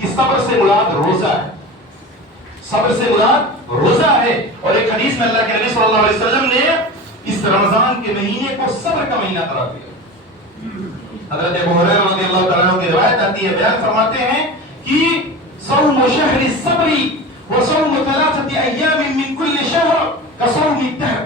کہ صبر سے مراد روزہ ہے، صبر سے مراد روزہ ہے۔ اور ایک حدیث میں اللہ کے نبی صلی اللہ علیہ وسلم نے اس رمضان کے مہینے کو صبر کا مہینہ قرار دیا۔ حضرت ابو ہریرہ رضی اللہ تعالیٰ عنہ کی روایت آتی ہے، بیان فرماتے ہیں کہ صوم شہر الصبر وصوم 3 ایام من کل شہر کصوم الدہر،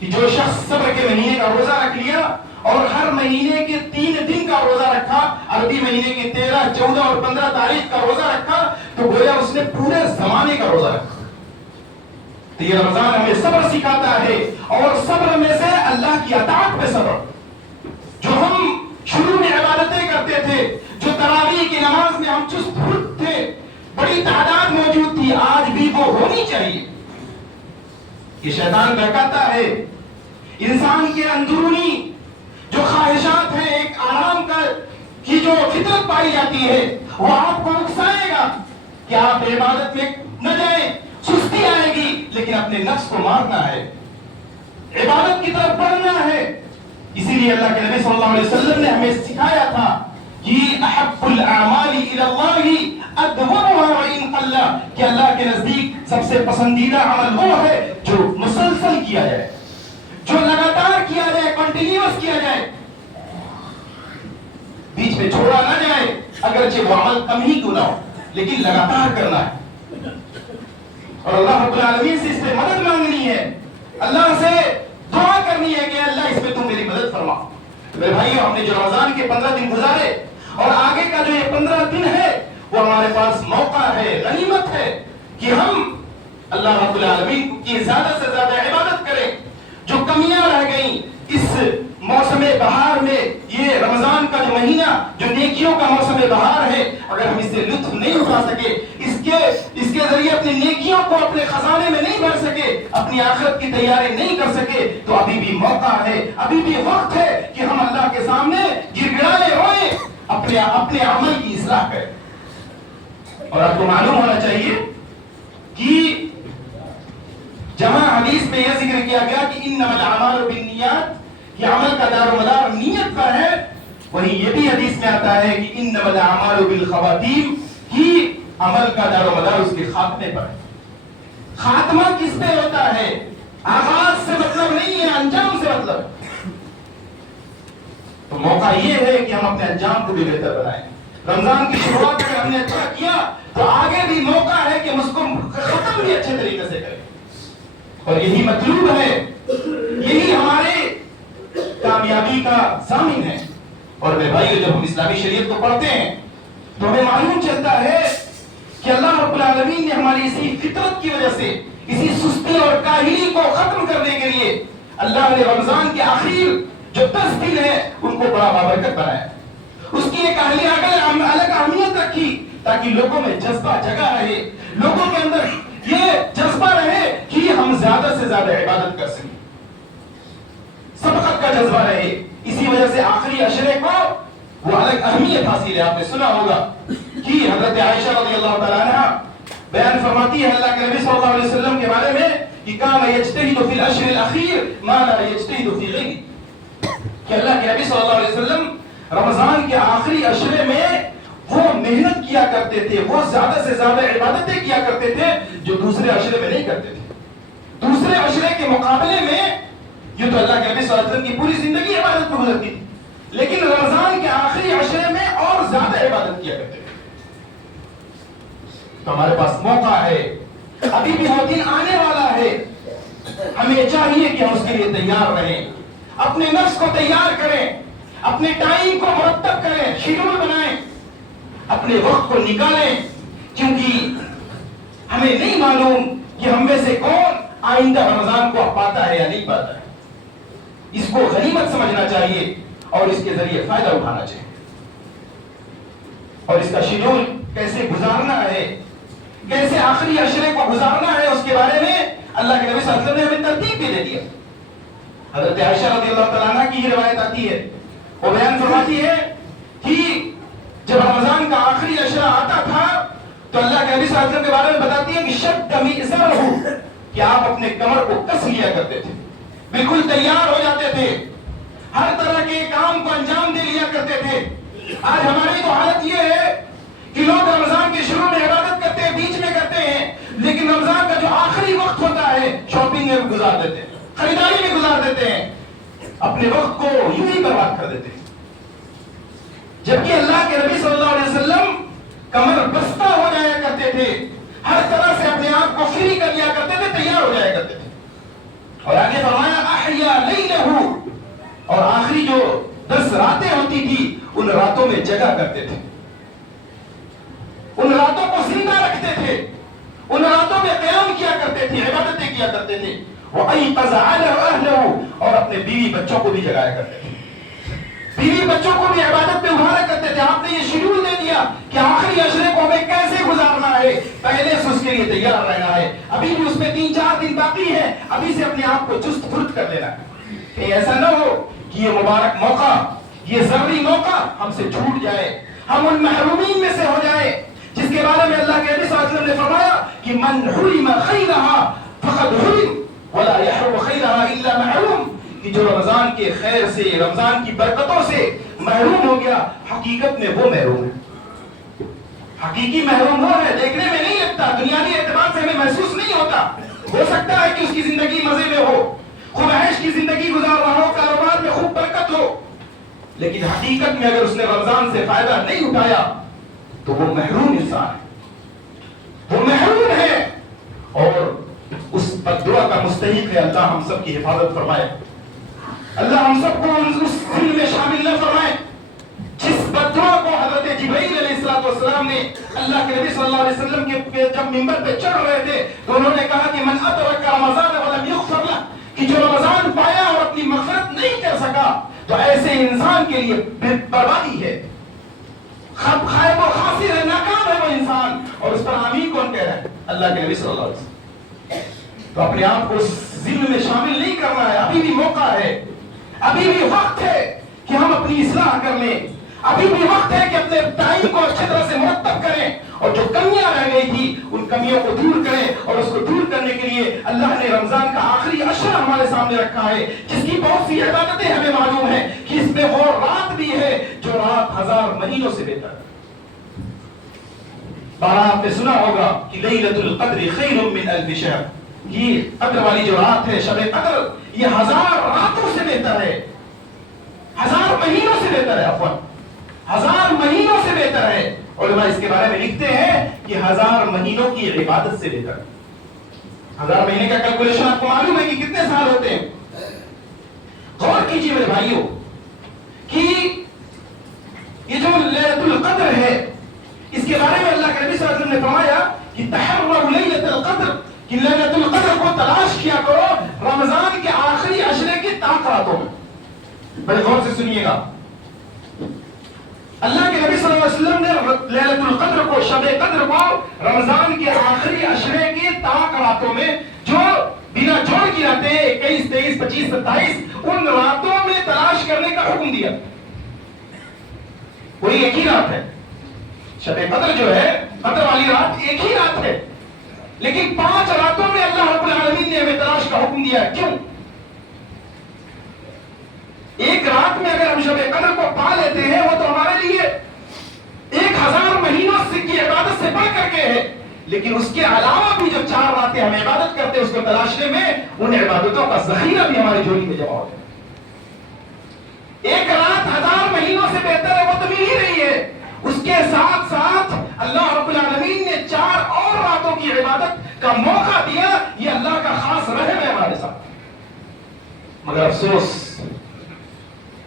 کہ جو شخص صبر کے مہینے کا روزہ رکھ لیا اور ہر مہینے کے 3 دن کا روزہ رکھا، عربی مہینے کی 13، 14 اور 15 تاریخ کا روزہ رکھا، تو گویا اس نے پورے زمانے کا روزہ رکھا۔ تو یہ رمضان ہمیں صبر سکھاتا ہے، اور صبر میں سے اللہ کی اطاعت پہ صبر۔ جو ہم شروع میں عبادتیں کرتے تھے، جو تراویح کی نماز میں ہم چست پھرت تھے، بڑی تعداد موجود تھی، آج بھی وہ ہونی چاہیے۔ یہ شیطان بہکاتا ہے، انسان کے اندرونی جو خواہشات ہیں، ایک آرام کی جو فطرت پائی جاتی ہے، وہ آپ کو اکسائے گا کہ آپ عبادت میں نہ جائیں، سستی آئے گی، لیکن اپنے نفس کو مارنا ہے، عبادت کی طرف بڑھنا ہے۔ اسی لیے اللہ کے نبی صلی اللہ علیہ وسلم نے ہمیں سکھایا تھا کہ احب الاعمال الی اللہ ادومها وان قل، کہ اللہ کے نزدیک سب سے پسندیدہ عمل وہ ہے جو مسلسل کیا جائے، جو لگاتار کیا جائے، کنٹینیوس کیا جائے، بیچ میں چھوڑا نہ جائے، اگرچہ وہ عمل کم ہی کیوں نہ ہو، لیکن لگاتار کرنا ہے۔ اور اللہ رب العالمین سے اس پہ مدد مانگنی ہے، اللہ سے دعا کرنی ہے کہ اللہ اس میں تم میری مدد فرما۔ میرے بھائیو، ہم نے جو رمضان کے 15 دن گزارے اور آگے کا جو یہ 15 دن ہے، وہ ہمارے پاس موقع ہے، غنیمت ہے کہ ہم اللہ رب العالمین کی زیادہ سے زیادہ عبادت کریں۔ جو کمیاں رہ گئیں اس موسم بہار میں، یہ رمضان کا جو مہینہ جو نیکیوں کا موسم بہار ہے، اگر ہم اس سے لطف نہیں اٹھا سکے، اس کے ذریعے اپنی نیکیوں کو اپنے خزانے میں نہیں بھر سکے، اپنی آخرت کی تیاری نہیں کر سکے، تو ابھی بھی موقع ہے، ابھی بھی وقت ہے کہ ہم اللہ کے سامنے گر گڑائے روئیں، اپنے عمل کی اصلاح کریں۔ اور آپ کو معلوم ہونا چاہیے کہ جہاں حدیث میں یہ ذکر کیا گیا کہ انما الاعمال بالنیات، یہ عمل کا دار و مدار نیت پر ہے، وہیں یہ بھی حدیث میں آتا ہے کہ انما الاعمال بالخواتیم، کہ عمل کا دار و مدار اس کے خاتمے پر ہے۔ خاتمہ کس پہ ہوتا ہے؟ آغاز سے مطلب نہیں ہے، انجام سے مطلب۔ تو موقع یہ ہے کہ ہم اپنے انجام کو بھی بہتر بنائیں۔ رمضان کی شروعات میں ہم نے اچھا کیا تو آگے بھی موقع ہے کہ ہم اس کو ختم بھی اچھے طریقے سے کریں، اور یہی مطلوب ہے، یہی ہمارے کامیابی کا ضامن ہے۔ اور میرے بھائیو، جب ہم اسلامی شریعت کو پڑھتے ہیں تو ہمیں معلوم چلتا ہے کہ اللہ رب العالمین نے ہماری اسی فطرت کی وجہ سے، اسی سستی اور کاہلی کو ختم کرنے کے لیے اللہ نے رمضان کے آخر جو 10 دن ہے ان کو بڑا بابرکت بنایا، اس کی ایک الگ اہمیت رکھی تاکہ لوگوں میں جذبہ جگہ رہے، لوگوں کے اندر یہ جذبہ رہے کہ ہم زیادہ سے زیادہ عبادت کر سکیں، سبقت کا جذبہ رہے۔ اسی وجہ سے آخری عشرے کو وہ الگ اہمیت حاصل ہے۔ آپ نے سنا ہوگا کہ حضرت عائشہ رضی اللہ تعالیٰ عنہ بیان فرماتی ہے اللہ کے نبی صلی اللہ علیہ وسلم کے بارے میں کہ کان یجتہد فی العشر الاخیر ما لا یجتہد فی غیرہ، کہ اللہ کے نبی صلی اللہ علیہ وسلم رمضان کے آخری عشرے میں وہ محنت کیا کرتے تھے، وہ زیادہ سے زیادہ عبادتیں کیا کرتے تھے جو دوسرے عشرے میں نہیں کرتے تھے۔ دوسرے عشرے کے مقابلے میں یہ تو اللہ کے نبی صلی اللہ علیہ وسلم کی پوری زندگی عبادت میں گزرتی تھی، لیکن رمضان کے آخری عشرے میں اور زیادہ عبادت کیا کرتے تھے۔ تو ہمارے پاس موقع ہے، ابھی بھی وہ دن آنے والا ہے، ہمیں چاہیے کہ ہم اس کے لیے تیار رہیں، اپنے نفس کو تیار کریں، اپنے ٹائم کو مرتب کریں، شیڈول بنائیں، اپنے وقت کو نکالیں، کیونکہ ہمیں نہیں معلوم کہ ہم میں سے کون آئندہ رمضان کو پاتا ہے یا نہیں پاتا ہے۔ اس کو غنیمت سمجھنا چاہیے اور اس کے ذریعے فائدہ اٹھانا چاہیے، اور اس کا شیڈول کیسے گزارنا ہے، کیسے آخری عشرے کو گزارنا ہے، اس کے بارے میں اللہ کے نبی صلی اللہ علیہ وسلم نے ہمیں ترتیب بھی دے دیا۔ حضرت عائشہ رضی اللہ تعالیٰ عنہ کی یہ روایت آتی ہے، وہ بیان فرماتی ہے کہ جب رمضان کا آخری عشرہ آتا تھا تو اللہ کے نبی صلی اللہ علیہ وسلم کے بارے میں بتاتی ہے کہ شد مئزرہ، کہ آپ اپنے کمر کو کس لیا کرتے تھے، بالکل تیار ہو جاتے تھے، ہر طرح کے کام کو انجام دے لیا کرتے تھے۔ آج ہماری تو حالت یہ ہے کہ لوگ رمضان گزار دیتے ہیں, اپنے وقت کو یوں ہی برباد کر دیتے ہیں. جبکہ اللہ کے نبی صلی اللہ علیہ وسلم کمر بستہ ہو جایا کرتے تھے, ہر طرح سے اپنے آپ کو فری کر لیا کرتے تھے, تیار ہو جایا کرتے تھے. اور آگے فرمایا احیا لیلہ, اور آخری جو 10 راتیں ہوتی تھی ان راتوں میں جگہ کرتے تھے, ان راتوں کو زندہ رکھتے تھے, ان راتوں میں قیام کیا کرتے تھے, عبادتیں کیا کرتے تھے. وَأَيْقَظَ أَهْلَهُ, اور اپنے بیوی بچوں کو بھی جگایا کرتے تھے, بیوی بچوں کو بھی عبادت میں ابھارا کرتے تھے. آپ نے یہ شیڈول دے دیا کہ آخری عشرے کو ہمیں کیسے گزارنا ہے, پہلے سے اس کے لیے تیار رہنا ہے. ابھی بھی اس میں 3-4 دن باقی ہے, ابھی سے اپنے آپ کو چست پھرت کر لینا ہے کہ ایسا نہ ہو کہ یہ مبارک موقع, یہ ضروری موقع ہم سے چھوٹ جائے, ہم ان محرومین میں سے ہو جائے جس کے بارے میں اللہ کے نبی صلی اللہ علیہ وسلم نے فرمایا کہ من حرم خیرها فقد حرم ولا يحرم خیرها الا محروم, کہ جو رمضان کے خیر سے, رمضان کی برکتوں سے محروم ہو گیا, حقیقت میں وہ محروم ہے. حقیقی محروم وہ ہے, دیکھنے میں نہیں لگتا, دنیاوی اعتبار سے ہمیں محسوس نہیں ہوتا. ہو سکتا ہے کہ اس کی زندگی مزے میں ہو, خوب عیش کی زندگی گزار رہا ہو, کاروبار میں خوب برکت ہو, لیکن حقیقت میں اگر اس نے رمضان سے فائدہ نہیں اٹھایا تو وہ محروم انسان ہے, وہ محروم ہے, اور اس بددعا کا مستحق ہے. اللہ ہم سب کی حفاظت فرمائے, اللہ ہم سب کو اس دن میں شامل نہ فرمائے جس بددعا کو حضرت جبرائیل علیہ السلام نے اللہ کے نبی صلی اللہ علیہ وسلم کے جب منبر پہ چڑھ رہے تھے تو انہوں نے کہا کہ من ادرک رمضان ولم یغفر له, کہ جو رمضان پایا اور اپنی مغفرت نہیں کر سکا تو ایسے انسان کے لیے بربادی ہے, خائب و خاسر ہے, ناکام ہے وہ انسان. اور اس پر آمین کون کہہ رہا ہے؟ اللہ کے نبی صلی اللہ علیہ وسلم. تو اپنے آپ کو اس ذل میں شامل نہیں کرنا ہے, ابھی بھی موقع ہے, ابھی بھی وقت ہے کہ ہم اپنی اصلاح کر لیں, ابھی بھی وقت ہے کہ اپنے ٹائم کو اچھی طرح سے مرتب کریں, اور جو کمیاں رہ گئی تھی ان کمیوں کو دور کریں. اور اس کو دور کرنے کے لیے اللہ نے رمضان کا آخری عشرہ ہمارے سامنے رکھا ہے, جس کی بہت سی عبادتیں ہمیں معلوم ہیں کہ اس میں وہ رات بھی ہے جو رات 1000 مہینوں سے بہتر ہے. بارہ آپ نے سنا ہوگا کہ لیلۃ القدر خیر من الف شہر, یہ قدر والی جو رات ہے, شب قدر, یہ 1000 راتوں سے بہتر ہے, 1000 مہینوں سے بہتر ہے, عفوا 1000 مہینوں سے بہتر ہے. علماء اس کے بارے میں لکھتے ہیں کہ 1000 مہینوں کی عبادت سے بہتر ہے. 1000 مہینے کا کیلکولیشن آپ کو معلوم ہے کہ کتنے سال ہوتے ہیں. غور کیجیے میرے بھائیوں کہ یہ جو لیلۃ القدر ہے اس کے بارے میں اللہ کے نبی صلی اللہ علیہ وسلم نے فرمایا کہ تحروا لیلۃ القدر, کہ لیلۃ القدر کو تلاش کیا کرو رمضان کے آخری عشرے کی تاک راتوں میں. بڑے غور سے سنیے گا, اللہ کے نبی صلی اللہ علیہ وسلم نے لیلۃ القدر کو, شب قدر کو رمضان کے آخری عشرے کی تاک راتوں میں, جو بنا جوڑ کی راتیں 21, 23, 25, 27, ان راتوں میں تلاش کرنے کا حکم دیا. وہی ایک ہی رات ہے, شب قدر جو ہے, قدر والی رات ایک ہی رات ہے, لیکن 5 راتوں میں اللہ رب العالمین نے ہمیں تلاش کا حکم دیا. کیوں؟ ایک رات میں اگر ہم شب قدر کو پا لیتے ہیں وہ تو ہمارے لیے 1000 مہینوں سے کی عبادت سے بڑھ کر کے ہے, لیکن اس کے علاوہ بھی جو 4 راتیں ہم عبادت کرتے ہیں اس کو تلاشنے میں, ان عبادتوں کا ذخیرہ بھی ہماری جوڑی میں جمع ہو جائے. ایک رات 1000 مہینوں سے بہتر ہے, وہ تو مل ہی رہی ہے. اس کے ساتھ ساتھ اللہ رب العالمین نے 4 اور راتوں کی عبادت کا موقع دیا. یہ اللہ کا خاص رحم ہے ہمارے ساتھ. مگر افسوس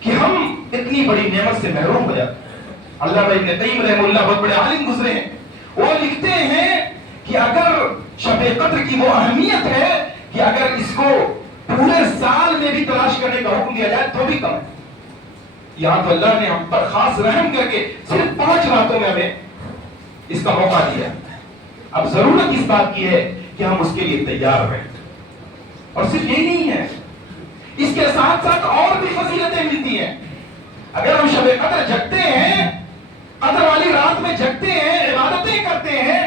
کہ ہم اتنی بڑی نعمت سے محروم ہو جاتے ہیں. اللہ ابن قیم رحمہ اللہ بہت بڑے عالم گزرے ہیں, وہ لکھتے ہیں کہ اگر شب قدر کی وہ اہمیت ہے کہ اگر اس کو پورے سال میں بھی تلاش کرنے کا حکم دیا جائے تو بھی کم ہے. یہاں تو اللہ نے ہم پر خاص رحم کر کے صرف 5 راتوں میں ہمیں اس کا موقع دیا. اب ضرورت اس بات کی ہے کہ ہم اس کے لیے تیار رہیں. اور صرف یہی نہیں ہے, اس کے ساتھ ساتھ اور بھی فضیلتیں ملتی ہیں. اگر ہم شب قدر جگتے ہیں, قدر والی رات میں جگتے ہیں, عبادتیں کرتے ہیں,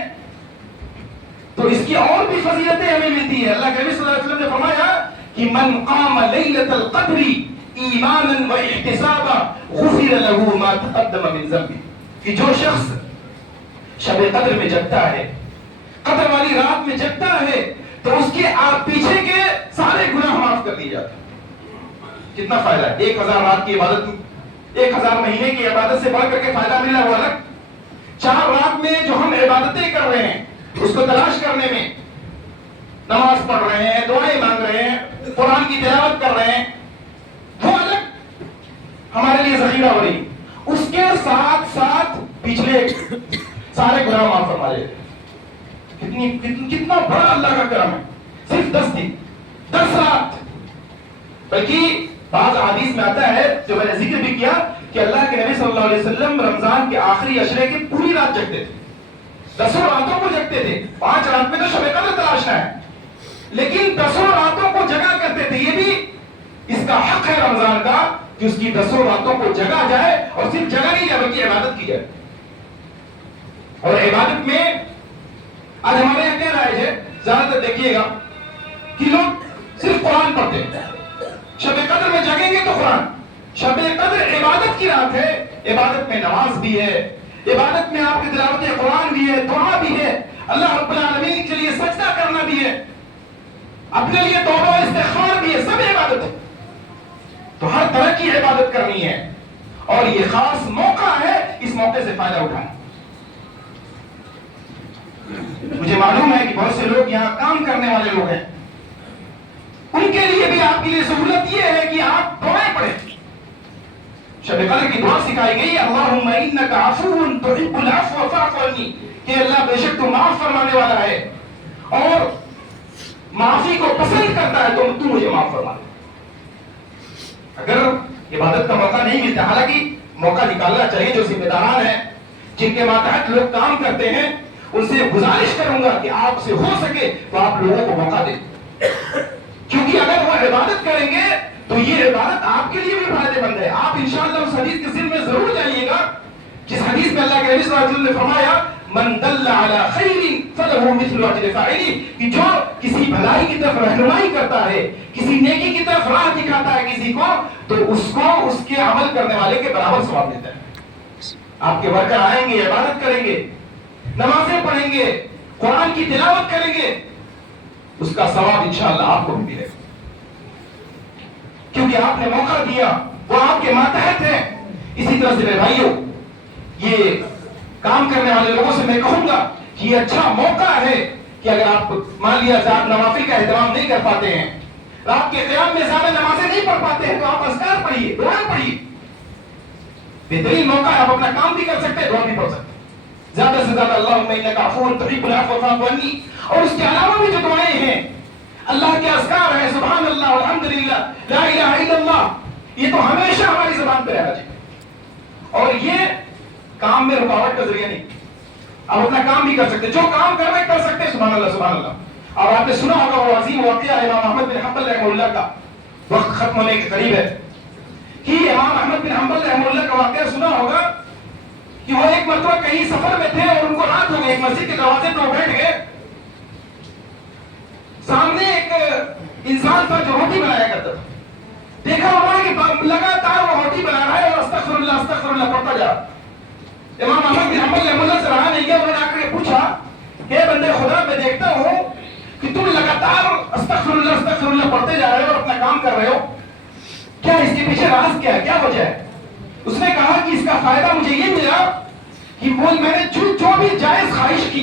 تو اس کی اور بھی فضیلتیں ہمیں ملتی ہیں. اللہ کے نبی صلی اللہ علیہ وسلم نے فرمایا کہ من قام لیلۃ القدر ایمانا و احتسابا غفر له ما تقدم من ذنبه, کہ جو شخص شب قدر میں جگتا ہے, قدر والی رات میں جگتا ہے, تو اس کے پیچھے کے سارے گناہ معاف کر دیے جاتے ہیں. کتنا فائدہ ہے؟ 1000 رات کی عبادت میں، 1000 مہینے کی عبادت سے بڑھ کر کے فائدہ مل رہا ہے وہ الگ. 4 رات میں جو ہم عبادتیں کر رہے ہیں اس کو تلاش کرنے میں، نماز پڑھ رہے ہیں، دعائیں مانگ رہے ہیں، قرآن کی تلاوت کر رہے ہیں، وہ الگ ہمارے لیے ذخیرہ ہو رہی. اس کے ساتھ ساتھ پچھلے سارے گناہ معاف فرما دیتے. کتنا بڑا اللہ کا کرم ہے. صرف 10 دن، 10 رات. بلکہ بعض حدیث میں آتا ہے جو میں نے ذکر بھی کیا کہ اللہ کے نبی صلی اللہ علیہ وسلم رمضان کے آخری عشرے کی پوری رات جگتے تھے، 10 راتوں کو جگتے تھے. 5 رات میں تو شب قدر تلاشنا ہے، لیکن 10 راتوں کو جگا کرتے تھے. یہ بھی اس کا حق ہے رمضان کا کہ اس کی 10 راتوں کو جگا جائے، اور صرف جگا نہیں جائے بلکہ عبادت کی جائے. اور عبادت میں آج ہمارے یہاں کیا رائج ہے؟ زیادہ تر دیکھیے گا کہ لوگ صرف قرآن پڑھتے ہیں. شب قدر میں جگیں گے تو قرآن. شب قدر عبادت کی رات ہے. عبادت میں نماز بھی ہے، عبادت میں آپ کی تلاوت قرآن بھی ہے، دعا بھی ہے، اللہ رب العالمین کے لیے سجدہ کرنا بھی ہے، اپنے لیے توبہ استغفار بھی ہے، سب عبادت ہے. تو ہر طرح کی عبادت کرنی ہے، اور یہ خاص موقع ہے اس موقع سے فائدہ اٹھانا. مجھے معلوم ہے کہ بہت سے لوگ یہاں کام کرنے والے لوگ ہیں، ان کے لیے بھی آپ کے لیے سہولت یہ ہے کہ آپ دعائیں پڑھیں. شب قدر کی دعا سکھائی گئی، اللہم انک عفو تحب العفو فاعف عنی، کہ اللہ بے شک تو معاف فرمانے والا ہے اور معافی کو پسند کرتا ہے، تو مجھے معاف فرما دے. اگر عبادت کا موقع نہیں ملتا، حالانکہ موقع نکالنا چاہیے. جو ذمہ داران ہیں، جن کے ماتحت لوگ کام کرتے ہیں، ان سے گزارش کروں گا کہ آپ سے ہو سکے تو آپ لوگوں کو موقع دیں، کیونکہ اگر وہ عبادت کریں گے تو یہ عبادت آپ کے لیے بھی فائدے مند ہے. آپ انشاءاللہ اس حدیث کے ذمہ میں ضرور جائیے گا جس حدیث میں اللہ کے نبی صلی اللہ علیہ وسلم نے فرمایا، من دل علی خیر فلہ مثل اجر فاعلہ، کہ جو کسی بھلائی کی طرف رہنمائی کرتا ہے، کسی نیکی کی طرف راہ دکھاتا ہے کسی کو، تو اس کو اس کے عمل کرنے والے کے برابر ثواب دیتا ہے. آپ کے ورکر آئیں گے، عبادت کریں گے، نمازیں پڑھیں گے، قرآن کی تلاوت کریں گے، اس کا ثواب انشاءاللہ آپ کو بھی ملے گا، کیونکہ آپ نے موقع دیا، وہ آپ کے ماتحت ہیں. اسی طرح سے میرے بھائیوں، یہ کام کرنے والے لوگوں سے میں کہوں گا کہ یہ اچھا موقع ہے کہ اگر آپ مان لیا آپ نوافل کا اہتمام نہیں کر پاتے ہیں، رات کے قیام میں زیادہ نمازیں نہیں پڑھ پاتے ہیں، تو آپ اذکار پڑھیے، دعائیں پڑھیے. بہترین موقع ہے، آپ اپنا کام بھی کر سکتے ہیں، دعا بھی پڑھ سکتے ہیں. زیادہ سے زیادہ اللہم انک عفو تحب العفو فاعف عنی. اور اس کے علاوہ بھی جو دعائیں ہیں، اللہ کے اذکار ہیں، سبحان اللہ والحمدللہ لا الہ الا اللہ، یہ تو ہمیشہ ہماری زبان پہ رہنا چاہیے. اور یہ کام میں رکاوٹ کا ذریعہ نہیں. آپ اپنا کام بھی کر سکتے، جو کام کر رہے کر سکتے، سبحان اللہ سبحان اللہ. اور آپ نے سنا ہوگا وہ عظیم واقعہ امام احمد بن حنبل رحمہ اللہ کا، وقت ختم ہونے کے قریب ہے، کہ امام احمد بن حنبل رحمہ اللہ کا واقعہ سنا ہوگا کہ وہ ایک مرتبہ کہیں سفر میں تھے اور ان کو رات ہو گئی. ایک مسجد کے دروازے پہ وہ بیٹھ گئے، سامنے ایک انسان تھا جو روٹی بنایا کرتا تھا. دیکھا انہوں نے کہ لگاتار وہ روٹی بنا رہا ہے اور استغفر اللہ پڑھتا جا. امام احمد بن حنبل رحمہ اللہ سے رہا نہیں گیا، انہوں نے آ کر پوچھا کہ بندے خدا، میں دیکھتا ہوں کہ تم لگاتار استغفر اللہ پڑھتے جا رہے ہو اور اپنا کام کر رہے ہو، کیا اس کے پیچھے راز کیا ہے، کیا وجہ ہے؟ اس نے کہا کہ اس کا فائدہ مجھے یہ ملا کہ میں نے جو بھی جائز خواہش کی،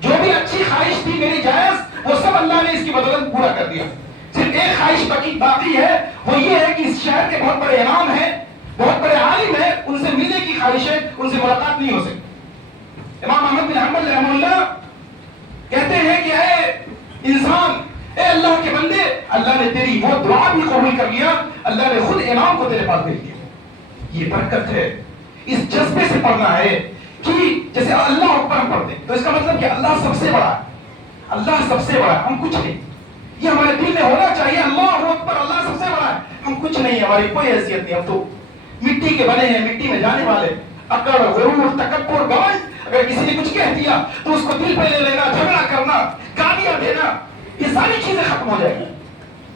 جو بھی اچھی خواہش تھی میری جائز، وہ سب اللہ نے اس کی بدولت پورا کر دیا. صرف ایک خواہش باقی ہے، وہ یہ ہے کہ اس شہر کے بہت بڑے امام ہیں، بہت بڑے عالم ہیں، ان سے ملنے کی خواہش ہے، ان سے ملاقات نہیں ہو سکتی. امام احمد بن حنبل رحمہ اللہ کہتے ہیں کہ اے انسان، اے اللہ کے بندے، اللہ نے تیری وہ دعا بھی قبول کر لیا، اللہ نے خود امام کو تیرے پاس بھیج دیا. یہ برکت ہے، اس جذبے سے پڑھنا ہے کہ جیسے اللہ اکبر ہم پڑھتے ہیں تو اس کا مطلب کہ اللہ سب سے بڑا ہے، اللہ سب سے بڑا ہے، ہم کچھ نہیں. یہ ہمارے دل میں ہونا چاہیے، اللہ اکبر، اللہ سب سے بڑا ہے، ہم کچھ نہیں، ہماری کوئی حیثیت نہیں، ہم تو مٹی کے بنے ہیں، مٹی میں جانے والے. اکڑ، غرور، تکبر، گھمنڈ، اگر کسی نے کچھ کہہ دیا تو اس کو دل پہ لے لینا، جھگڑا کرنا، گالیاں دینا، یہ ساری چیزیں ختم ہو جائیں گی.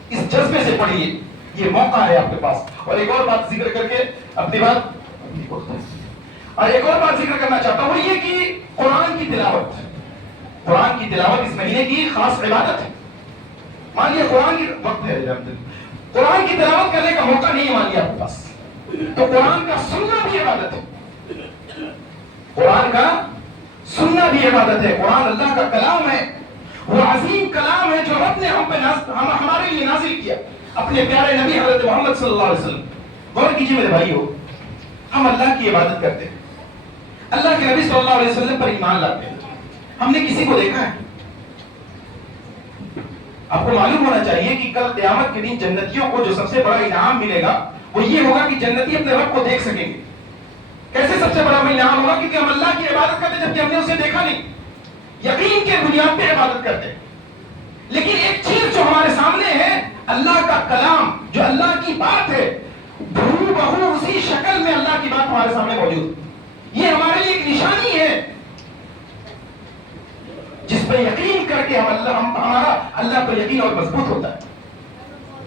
اس جذبے سے پڑھیے، یہ موقع ہے آپ کے پاس. اور ایک اور بات ذکر کر کے اپنی بات ذکر کرنا چاہتا ہوں، وہ یہ کہ قرآن کی تلاوت اس مہینے کی خاص عبادت ہے. مان لیے قرآن کی وقت ہے، قرآن کی تلاوت کرنے کا موقع نہیں مان لیا آپ کے پاس، تو قرآن کا سننا بھی عبادت ہے، قرآن کا سننا بھی عبادت ہے۔ قرآن اللہ کا کلام ہے، وہ عظیم کلام ہے جو رب نے ہم پہ ہمارے لیے نازل کیا، اپنے پیارے نبی حضرت محمد صلی اللہ علیہ وسلم۔ غور کیجیے میرے بھائیو، ہم اللہ کی عبادت کرتے ہیں، اللہ کے نبی صلی اللہ علیہ وسلم پر ایمان لاتے ہیں، ہم نے کسی کو دیکھا ہے؟ آپ کو معلوم ہونا چاہیے کہ کل قیامت کے دن جنتیوں کو جو سب سے بڑا انعام ملے گا وہ یہ ہوگا کہ جنتی اپنے رب کو دیکھ سکیں گے۔ کیسے سب سے بڑا انعام ہوگا؟ کیونکہ ہم اللہ کی عبادت کرتے جبکہ ہم نے اسے دیکھا نہیں، یقین کے بنیاد پہ عبادت کرتے۔ لیکن ایک چیز جو ہمارے سامنے ہے، اللہ کا کلام جو اللہ کی بات ہے، بہو بہو اسی شکل میں اللہ کی بات ہمارے سامنے موجود ہے، یہ ہمارے لیے ایک نشانی ہے جس پہ یقین کر کے ہمارا اللہ پر یقین اور مضبوط ہوتا ہے۔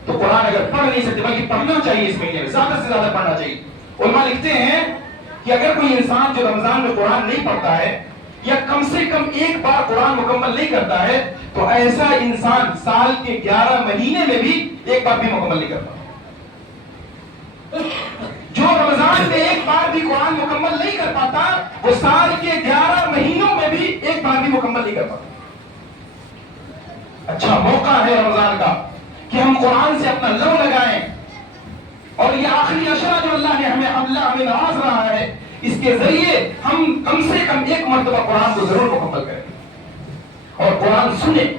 تو قرآن اگر پڑھ نہیں سکتے بلکہ پڑھنا چاہیے، اس مہینے میں زیادہ سے زیادہ پڑھنا چاہیے۔ علماء لکھتے ہیں کہ اگر کوئی انسان جو رمضان میں قرآن نہیں پڑھتا ہے یا کم سے کم ایک بار قرآن مکمل نہیں کرتا ہے تو ایسا انسان سال کے 11 مہینے میں بھی ایک بار بھی مکمل نہیں کرتا۔ جو رمضان میں ایک بار بھی قرآن مکمل نہیں کر پاتا وہ سال کے 11 مہینوں میں بھی ایک بار بھی مکمل نہیں کر پاتا۔ اچھا موقع ہے رمضان کا کہ ہم قرآن سے اپنا لو لگائیں، اور یہ آخری عشرہ جو اللہ نے ہمیں نواز رہا ہے، اس کے ذریعے ہم کم سے کم ایک مرتبہ قرآن کو ضرور مکمل کریں اور قرآن سنیں۔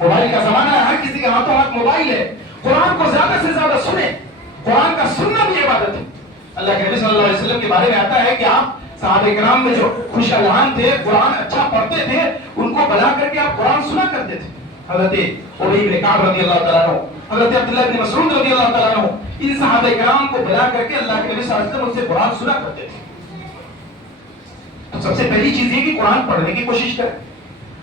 موبائل کا زمانہ ہے، ہر کسی کے ہاتھوں ہاتھ موبائل ہے، قرآن کو زیادہ سے زیادہ سنیں۔ قرآن کا سننا بھی عبادت ہے۔ اللہ کے نبی صلی اللہ علیہ وسلم کے بارے میں آتا ہے کہ آپ صحابہ کرام میں جو خوش الحان تھے، قرآن اچھا پڑھتے تھے، ان کو بلا کر کے آپ قرآن سنا کرتے تھے۔ حضرت ابی بن کعب رضی اللہ تعالیٰ عنہ، حضرت عبداللہ بن مسعود رضی اللہ تعالیٰ عنہ، ان صحابہ کرام کو بلا کر کے اللہ کے نبی صلی اللہ علیہ وسلم ان سے قرآن سنا کرتے تھے۔ تو سب سے پہلی چیز یہ کہ قرآن پڑھنے کی کوشش کریں،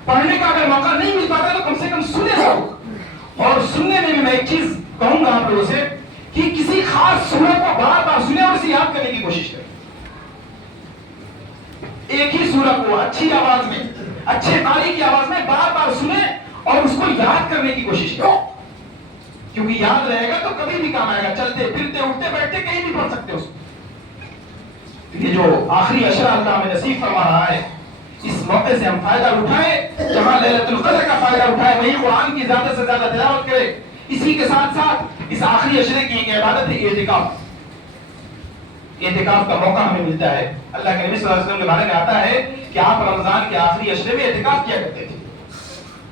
پڑھنے کا اگر موقع نہیں مل پاتا تو کم سے کم سنے ضرور۔ اور سننے میں بھی میں ایک چیز کہوں گا آپ لوگوں سے کہ کسی خاص سورت کو بار بار سنیں اور اسے یاد کرنے کی کوشش کریں۔ ایک ہی سورت کو اچھی آواز میں، اچھے قاری کی آواز میں بار بار سنیں اور اس کو یاد کرنے کی کوشش کریں، کیونکہ یاد رہے گا تو کبھی بھی کام آئے گا، چلتے پھرتے اٹھتے بیٹھتے کہیں بھی پڑھ سکتے ہو۔ یہ جو آخری عشرہ اللہ ہمیں نصیب فرما رہا ہے، اس موقع سے ہم فائدہ اٹھائیں، جہاں لیلۃ القدر کا فائدہ اٹھائیں، وہیں قرآن کی زیادہ سے زیادہ تلاوت کریں۔ اسی کے ساتھ ساتھ اس آخری عشرے کی ایک عبادت ہے اعتکاف۔ اعتکاف کا موقع ہمیں ملتا ہے۔ اللہ کے نبی صلی اللہ علیہ وسلم کے بارے میں آتا ہے کہ آپ رمضان کے آخری عشرے میں اعتکاف کیا کرتے تھے،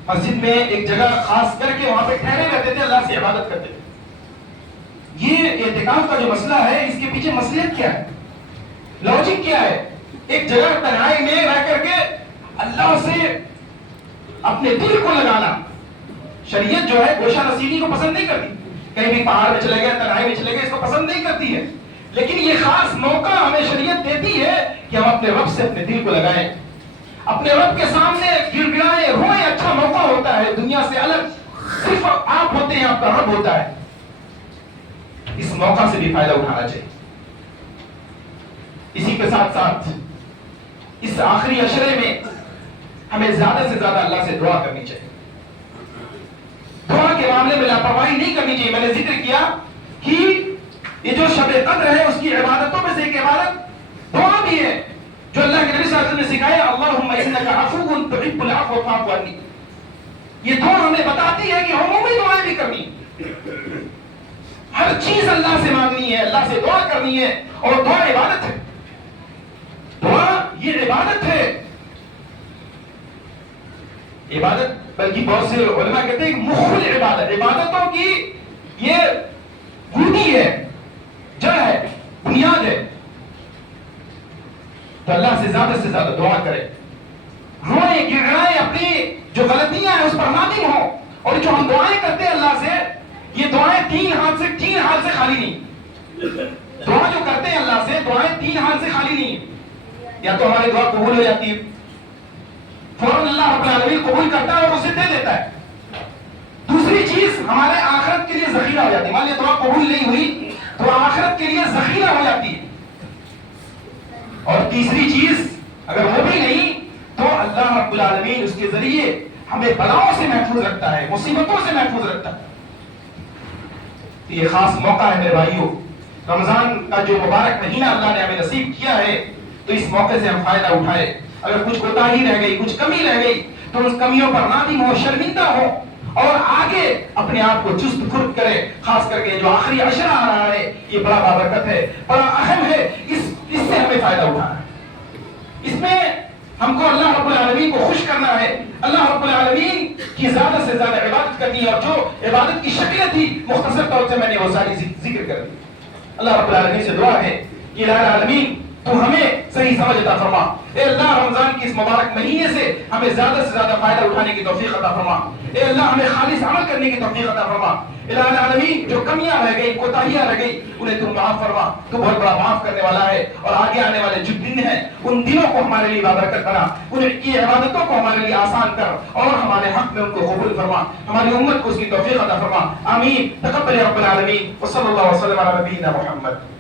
مسجد میں ایک جگہ خاص کر کے وہاں پہ ٹھہرے رہتے تھے، اللہ سے عبادت کرتے تھے۔ یہ اعتکاف کا جو مسئلہ ہے، اس کے پیچھے مصلحت کیا ہے، لاجک کیا ہے؟ ایک جگہ تنہائی میں رہ کر کے اللہ سے اپنے دل کو لگانا۔ شریعت جو ہے گوشہ نصیبی کو پسند نہیں کرتی، کہیں بھی پہاڑ میں چلے گئے، تنہائی میں چلے گئے، اس کو پسند نہیں کرتی ہے، لیکن یہ خاص موقع ہمیں شریعت دیتی ہے کہ ہم اپنے رب سے اپنے دل کو لگائیں، اپنے رب کے سامنے گر گڑائیں، روئیں۔ اچھا موقع ہوتا ہے، دنیا سے الگ صرف آپ ہوتے ہیں، آپ کا رب ہوتا ہے۔ اس موقع سے بھی فائدہ اٹھانا چاہیے۔ اسی کے ساتھ ساتھ اس آخری عشرے میں ہمیں زیادہ سے زیادہ اللہ سے دعا کرنی چاہیے۔ دعا کے معاملے میں لاپرواہی نہیں کرنی چاہیے۔ میں نے ذکر کیا کہ یہ جو شب قدر ہے اس کی عبادتوں میں سے ایک عبادت دعا بھی ہے، جو اللہ کے نبی صلی اللہ علیہ وسلم نے سکھایا، اللہم انک عفو تحب العفو فاعف عنی۔ یہ دعا ہمیں بتاتی ہے کہ عمومی دعائیں بھی کرنی، ہر چیز اللہ سے مانگنی ہے، اللہ سے دعا کرنی ہے، اور دعا عبادت ہے۔ دعا یہ عبادت ہے، عبادت بلکہ بہت سے علماء کہتے ہیں مخل عبادت، عبادتوں کی یہ بنیاد ہے، جڑ ہے، بنیاد ہے۔ تو اللہ سے زیادہ دعا کرے، روئیں گڑائیں، اپنی جو غلطیاں ہیں اس پر نادم ہوں، اور جو ہم دعائیں کرتے ہیں اللہ سے، یہ دعائیں تین ہاتھ سے خالی نہیں۔ دعا جو کرتے ہیں اللہ سے، دعائیں تین ہاتھ سے خالی نہیں، یا تو ہماری دعا قبول ہو جاتی ہے، فوراً اللہ رب العالمین قبول کرتا ہے اور اسے دے دیتا ہے۔ دوسری چیز ہمارے آخرت کے لیے ذخیرہ ہو جاتی ہے، مان لیے دعا قبول نہیں ہوئی تو آخرت کے لیے ذخیرہ ہو جاتی ہے۔ اور تیسری چیز اگر وہ بھی نہیں تو اللہ رب العالمین اس کے ذریعے ہمیں بلاؤں سے محفوظ رکھتا ہے، مصیبتوں سے محفوظ رکھتا ہے۔ یہ خاص موقع ہے میرے بھائیوں، رمضان کا جو مبارک مہینہ اللہ نے ہمیں نصیب کیا ہے، تو اس موقع سے ہم فائدہ اٹھائے. اگر کچھ کوتاہی رہ گئی، کچھ کمی رہ گئی، تو اس کمیوں پر نادم ہو، شرمندہ ہو اور آگے اپنے آپ کو چست پھرت کرے. خاص کر کے جو آخری عشرہ آ رہا ہے یہ بڑا بابرکت ہے، بڑا اہم ہے، اس سے ہمیں فائدہ اٹھانا ہے. اس میں ہم کو اللہ رب العالمین کو خوش کرنا ہے، اللہ رب العالمین کی زیادہ سے زیادہ عبادت کرنی ہے، اور جو عبادت کی شکلیں تھی مختصر طور سے میں نے وہ ساری ذکر کر دی. اللہ رب العالمین سے دعا ہے کہ الہ العالمین تو ہمیں صحیح سمجھ عطا فرما. اے اللہ رمضان کی اس مبارک مہینے سے ہمیں زیادہ سے زیادہ فائدہ اٹھانے کی توفیق عطا فرما. اے اللہ ہمیں خالص عمل کرنے کی توفیق عطا فرما. الہ العالمین جو کمیاں رہ گئی، کوتاہیاں رہ گئی، انہیں تو معاف فرما. تو بہت بڑا معاف کرنے والا ہے، اور آگے آنے والے جو دن ہیں ان دنوں کو ہمارے لیے بابرکت بنا، ان کی عبادتوں کو ہمارے لیے آسان کر، اور ہمارے حق میں ان کو قبول فرما. ہماری امت کو اس کی توفیق عطا فرما. آمین. تقبل یا رب العالمین. وصلی اللہ وسلم علی نبینا محمد.